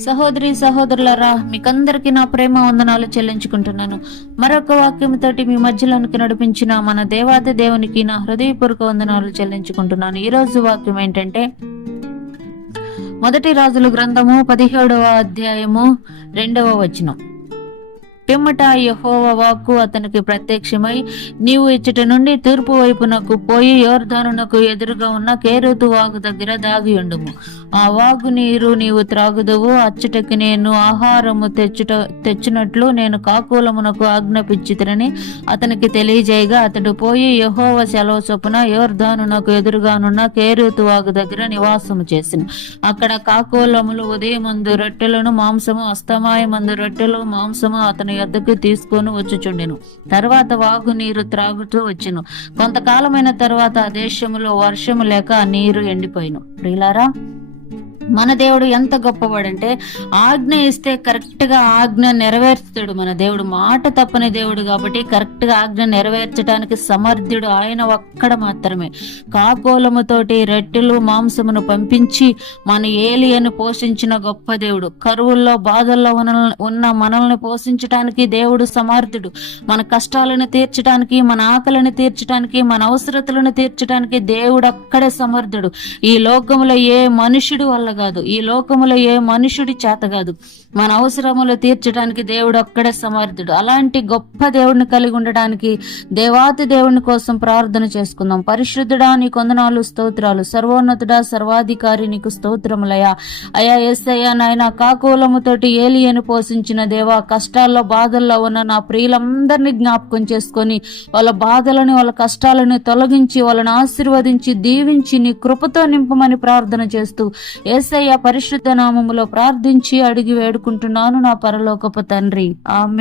సహోదరి సహోదరులరా మీకందరికీ నా ప్రేమ వందనాలు చెల్లించుకుంటున్నాను. మరొక వాక్యంతోటి మీ మధ్యలోనికి నడిపించిన మన దేవాది దేవునికి నా హృదయపూర్వక వందనాలు చెల్లించుకుంటున్నాను. ఈ రోజు వాక్యం ఏంటంటే మొదటి రాజుల గ్రంథము పదిహేడవ అధ్యాయము రెండవ వచనం. పిమ్మట యహోవ వాక్కు అతనికి ప్రత్యక్షమై నీవు ఇచ్చట నుండి తూర్పు వైపునకు పోయి యోర్ధానునకు ఎదురుగా ఉన్న కేరుతు వాగు దగ్గర దాగి ఉండుము. ఆ వాగు నీరు నీవు త్రాగుదువు. అచ్చటకి నేను ఆహారము తెచ్చుట తెచ్చినట్లు నేను కాకూలమునకు ఆజ్ఞాపించితరని అతనికి తెలియజేయగా అతడు పోయి యహోవ సెలవు చొప్పున యోర్ధానునకు ఎదురుగానున్న కేరుతు వాగు దగ్గర నివాసము చేసిన. అక్కడ కాకోలములు ఉదయమందు రొట్టెలను మాంసము అస్తమాయమందు రొట్టెలు మాంసము అతని యొద్దకు తీసుకొని వచ్చుచుండెను. తర్వాత వాగు నీరు త్రాగుతూ వచ్చెను. కొంతకాలమైన తర్వాత ఆ దేశములో వర్షము లేక నీరు ఎండిపోయిను. ప్రియులారా మన దేవుడు ఎంత గొప్పవాడంటే ఆజ్ఞ ఇస్తే కరెక్ట్గా ఆజ్ఞ నెరవేర్చుతాడు మన దేవుడు. మాట తప్పని దేవుడు కాబట్టి కరెక్ట్గా ఆజ్ఞ నెరవేర్చడానికి సమర్థుడు ఆయన ఒక్కడ మాత్రమే. కాకోలముతోటి రొట్టెలు మాంసమును పంపించి మన ఏలియను పోషించిన గొప్ప దేవుడు. కరువుల్లో బాధల్లో ఉన్న- ఉన్న మనల్ని పోషించడానికి దేవుడు సమర్థుడు. మన కష్టాలను తీర్చడానికి మన ఆకలిని తీర్చడానికి మన అవసరతలను తీర్చడానికి దేవుడు అక్కడే సమర్థుడు. ఈ లోకములో ఏ మనుషుడు వల్ల కాదు ఈ లోకములో ఏ మనుషుడి చేత కాదు మన అవసరములు తీర్చడానికి దేవుడు ఒక్కడే సమర్థుడు. అలాంటి గొప్ప దేవుడిని కలిగి ఉండడానికి దేవాతి దేవుని కోసం ప్రార్థన చేసుకుందాం. పరిశుద్ధుడా నీ కొందనాలు స్తోత్రాలు. సర్వోన్నతుడా సర్వాధికారి నీకు స్తోత్రములయ్యా. అయా ఎస్ఐయా నాయన కాకూలముతోటి ఏలియను పోషించిన దేవా కష్టాల్లో బాధల్లో ఉన్న నా ప్రియులందరినీ జ్ఞాపకం చేసుకొని వాళ్ళ బాధలను వాళ్ళ కష్టాలను తొలగించి వాళ్ళని ఆశీర్వదించి దీవించి నీ కృపతో నింపమని ప్రార్థన చేస్తూ ఏసయ్య పరిశుద్ధ నామములో ప్రార్థించి అడిగి వేడుకుంటున్నాను నా పరలోకపు తండ్రి. ఆమె